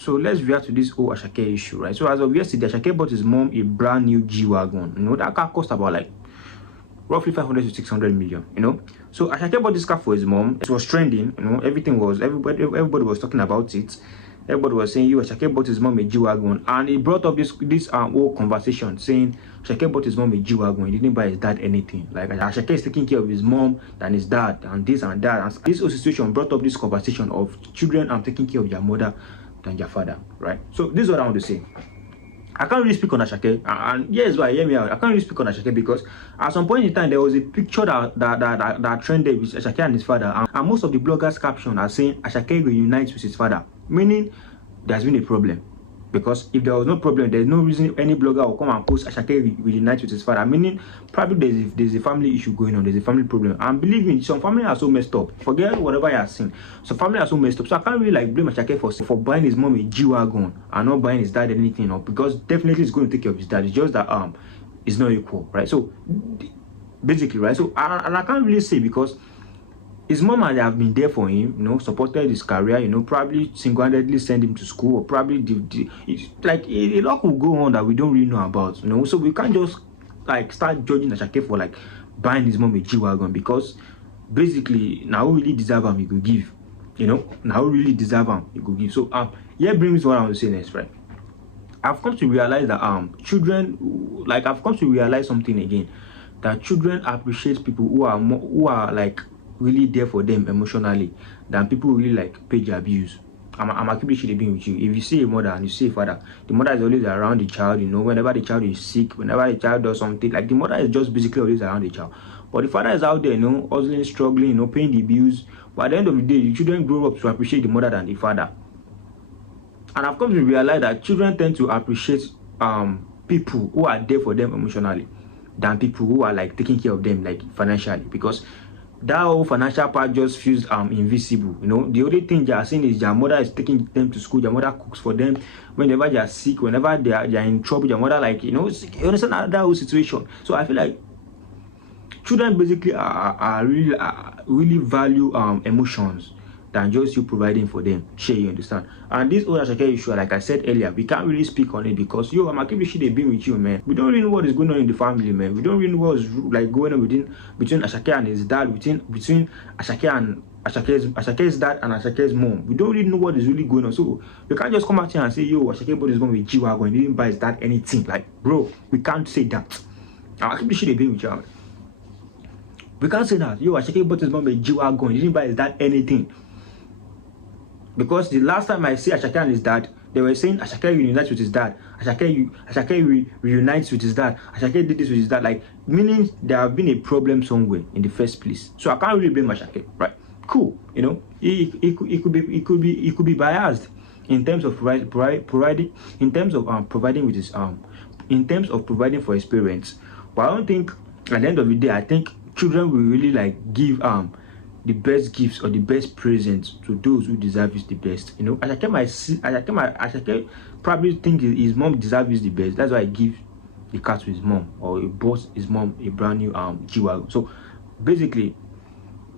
So let's react to this whole Asake issue, right? So as of yesterday, Asake bought his mom a brand new G-Wagon. You know, that car cost about like roughly 500 to 600 million, you know. So Asake bought this car for his mom. It was trending, you know, everybody was talking about it. Everybody was saying, Asake bought his mom a G-Wagon, and he brought up this whole conversation saying Asake bought his mom a G-Wagon. He didn't buy his dad anything. Like Asake is taking care of his mom than his dad, and this and that. And this whole situation brought up this conversation of children taking care of their mother than their father, right? So this is what I want to say. I can't really speak on Asake, and here's why. Hear me out. I can't really speak on Asake because at some point in time there was a picture that trended with Asake and his father, and most of the bloggers' caption are saying Asake reunites with his father, meaning there's been a problem. Because if there was no problem, there's no reason any blogger will come and post Asake reunites with his father, meaning probably there's a family issue going on, there's a family problem. And believe me, some family are so messed up. Forget whatever you are saying. Some family are so messed up. So I can't really like blame Asake for buying his mom a G-Wagon and not buying his dad anything, you know, because definitely he's going to take care of his dad. It's just that it's not equal, right? So basically, right? So and I can't really say because his mom might have been there for him, you know, supported his career, you know, probably single-handedly sent him to school, or probably like a lot will go on that we don't really know about, you know. So we can't just like start judging Asake for like buying his mom a G-Wagon, because basically now who really deserve him he could give, you know, now who really deserve him he could give. So here brings what I want to say next, right? I've come to realize that I've come to realize something again, that children appreciate people who are like really there for them emotionally than people who really like pay their bills. I'm actually should be with you. If you see a mother and you see a father, the mother is always around the child, you know, whenever the child is sick, whenever the child does something, like the mother is just basically always around the child. But the father is out there, you know, hustling, struggling, you know, paying the bills. But at the end of the day, the children grow up to appreciate the mother than the father. And I've come to realize that children tend to appreciate people who are there for them emotionally than people who are like taking care of them like financially, because that whole financial part just feels invisible. You know, the only thing they are seeing is their mother is taking them to school, their mother cooks for them whenever they are sick, whenever they are in trouble, their mother, like, you know, you understand that whole situation. So I feel like children basically are really value emotions than just you providing for them. Sure, you understand? And this whole Asake issue, like I said earlier, we can't really speak on it because I'm actually should have been with you, man. We don't really know what is going on in the family, man. We don't really know what's like going on between Asake and his dad, between Asake and Asake's dad and Asake's mom. We don't really know what is really going on. So we can't just come out here and say, Asake bought his mom with G-Wagon, he didn't buy his dad anything. Like, bro, we can't say that. I actually should have been with you. We can't say that. Asake bought his mom with G-Wagon, he didn't buy his dad anything. Because the last time I see Asake and his dad, they were saying Asake reunites with his dad. Asake reunites with his dad. Asake did this with his dad. Like, meaning there have been a problem somewhere in the first place. So I can't really blame Asake, right? Cool, you know, he could be biased in terms of providing in terms of providing with his in terms of providing for his parents. But I don't think at the end of the day, I think children will really like give the best gifts or the best presents to those who deserve it the best. You know, Asake probably think his mom deserves the best. That's why I give the car to his mom, or he bought his mom a brand new G-Wagon. So basically,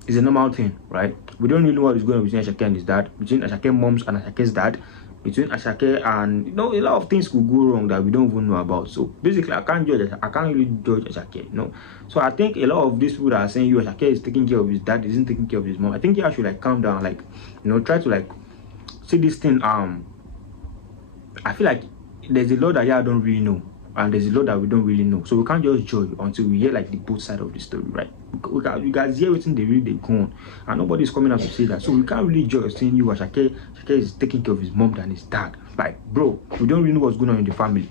it's a normal thing, right? We don't really know what is going on between Asake and his dad, between Asake moms and Asake's dad, between Asake and, you know, a lot of things could go wrong that we don't even know about. So basically, I can't really judge Asake, you know. So I think a lot of these people that are saying Asake is taking care of his dad, isn't taking care of his mom, I think you should like calm down, like, you know, try to like see this thing. I feel like there's a lot that I don't really know, and there's a lot that we don't really know. So we can't just judge until we hear like the both side of the story, right? You guys hear everything they really go on, and nobody's coming out to say that. So we can't really judge saying Asake is taking care of his mom than his dad. Like, bro, we don't really know what's going on in the family.